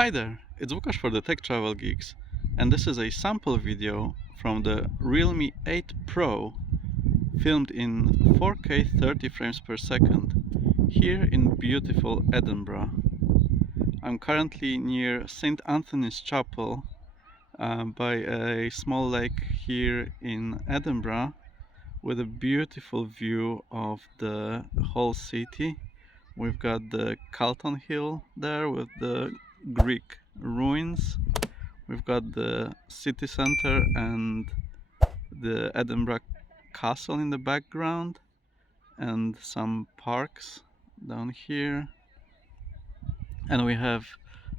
Hi there, it's Lukasz for the Tech Travel Geeks, and this is a sample video from the Realme 8 Pro filmed in 4K 30 frames per second here in beautiful Edinburgh. I'm currently near St. Anthony's Chapel by a small lake here in Edinburgh with a beautiful view of the whole city. We've got the Calton Hill there with the Greek ruins. We've got the city center and the Edinburgh Castle in the background, and some parks down here. And we have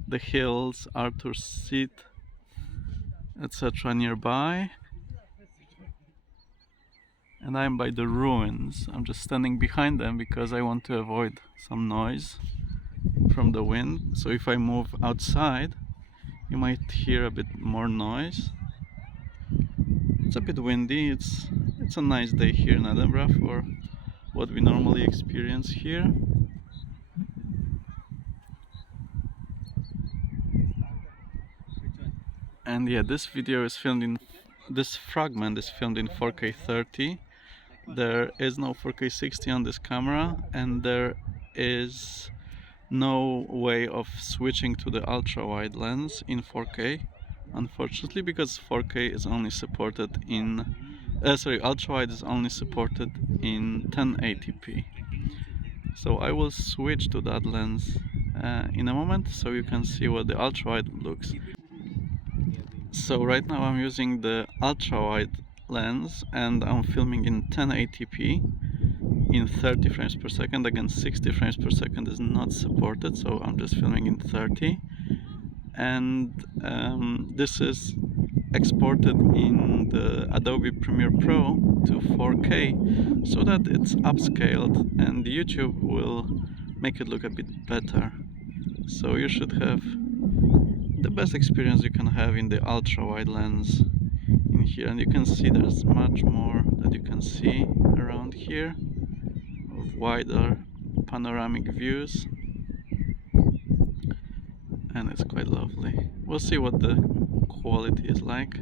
the hills, Arthur's Seat, etc. nearby. And I'm by the ruins. I'm just standing behind them because I want to avoid some noise from the wind. So if I move outside, you might hear a bit more noise. It's a bit windy. It's a nice day here in Edinburgh for what we normally experience here. And yeah, this fragment is filmed in 4K 30. There is no 4K 60 on this camera, and there is no way of switching to the ultrawide lens in 4K, unfortunately, because 4K is only supported in ultrawide is only supported in 1080p. So I will switch to that lens in a moment so you can see what the ultrawide looks. So right now I'm using the ultrawide lens and I'm filming in 1080p in 30 frames per second. Again, 60 frames per second is not supported, so I'm just filming in 30. And this is exported in the Adobe Premiere Pro to 4K so that it's upscaled and YouTube will make it look a bit better. So you should have the best experience you can have in the ultra-wide lens in here, and you can see there's much more that you can see around here of wider panoramic views, and it's quite lovely. We'll see what the quality is like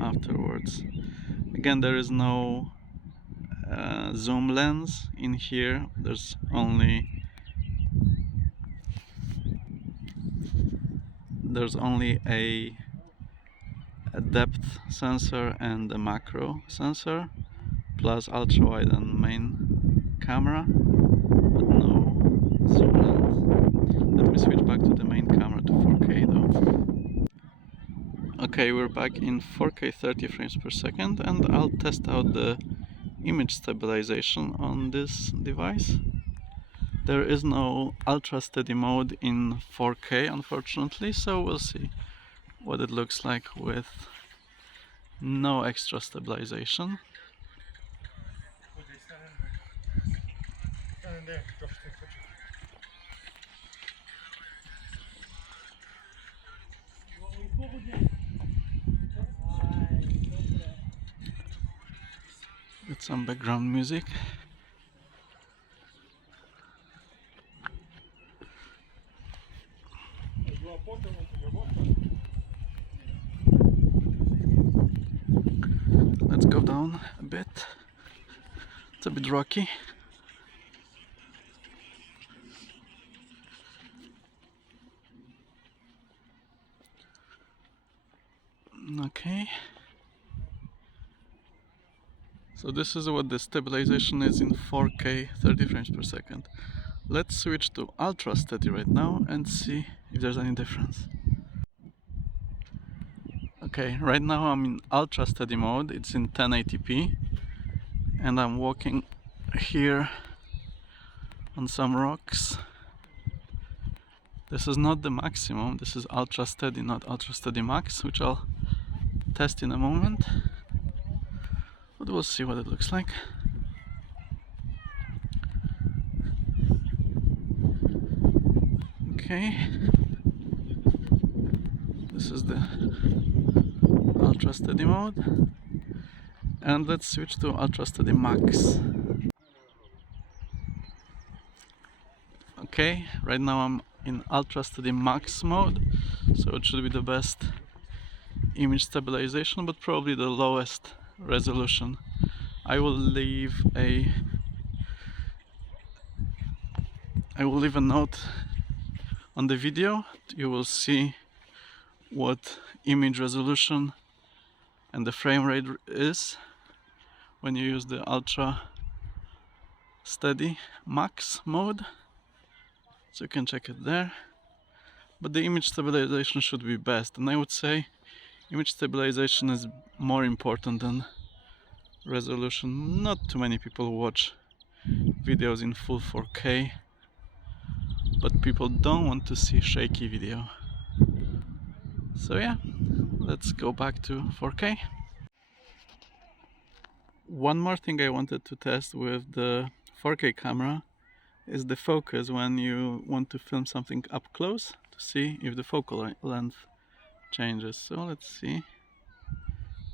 afterwards. Again, there is no zoom lens in here. There's only a depth sensor and a macro sensor, plus ultra-wide and main camera, but no zoom lens. Let me switch back to the main camera to 4K though. Okay, we're back in 4K 30 frames per second, and I'll test out the image stabilization on this device. There is no Ultrasteady mode in 4K, unfortunately, so we'll see what it looks like with no extra stabilization. With some background music. Let's go down a bit. It's a bit rocky. Okay. So this is what the stabilization is in 4K 30 frames per second. Let's switch to Ultrasteady right now and see if there's any difference. Okay, right now I'm in Ultrasteady mode. It's in 1080p, and I'm walking here on some rocks. This is not the maximum. This is Ultrasteady, not Ultrasteady Max, which I'll test in a moment. But we'll see what it looks like. Okay, this is the Ultrasteady mode, and let's switch to Ultrasteady Max. Okay, right now I'm in Ultrasteady Max mode, so it should be the best image stabilization, but probably the lowest resolution. I will leave a note on the video. You will see what image resolution and the frame rate is when you use the Ultrasteady Max mode, so you can check it there. But the image stabilization should be best, and I would say image stabilization is more important than resolution. Not too many people watch videos in full 4K, but people don't want to see shaky video. So yeah, let's go back to 4K. One more thing I wanted to test with the 4K camera is the focus when you want to film something up close, to see if the focal length changes. So let's see.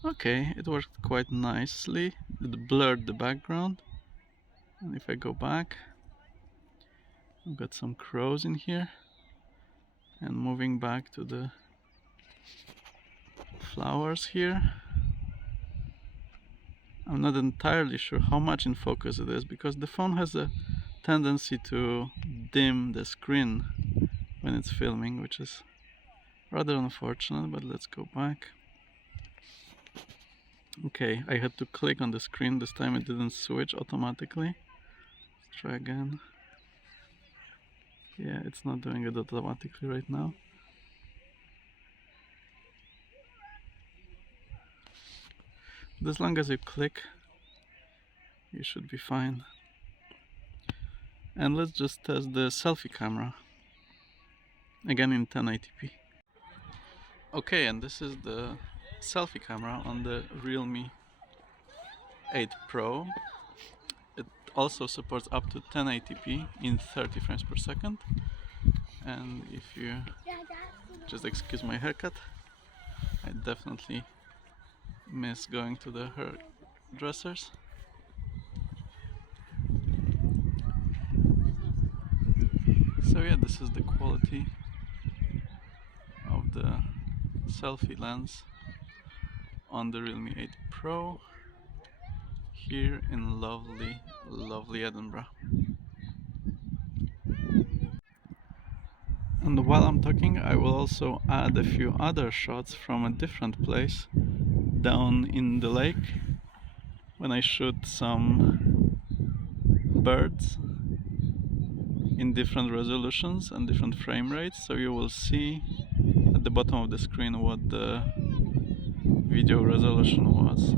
Okay, it worked quite nicely. It blurred the background. And if I go back, I've got some crows in here. And moving back to the flowers here, I'm not entirely sure how much in focus it is, because the phone has a tendency to dim the screen when it's filming, which is rather unfortunate, but let's go back. Okay, I had to click on the screen, this time it didn't switch automatically. Let's try again. Yeah, it's not doing it automatically right now. But as long as you click, you should be fine. And let's just test the selfie camera, again in 1080p. Okay, and this is the selfie camera on the Realme 8 Pro. It also supports up to 1080p in 30 frames per second. And if you just excuse my haircut, I definitely miss going to the hairdressers. So yeah, this is the quality of the selfie lens on the Realme 8 Pro here in lovely Edinburgh. And while I'm talking, I will also add a few other shots from a different place down in the lake when I shoot some birds in different resolutions and different frame rates, so you will see at the bottom of the screen what the video resolution was.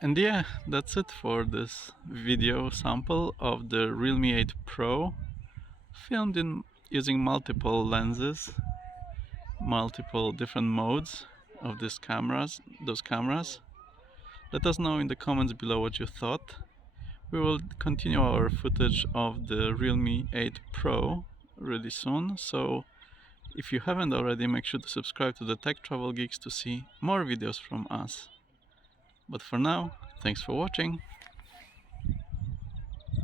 And yeah, that's it for this video sample of the Realme 8 Pro, filmed in using multiple lenses, multiple different modes of those cameras. Let us know in the comments below what you thought. We will continue our footage of the Realme 8 Pro really soon, so if you haven't already, make sure to subscribe to the Tech Travel Geeks to see more videos from us. But for now, thanks for watching.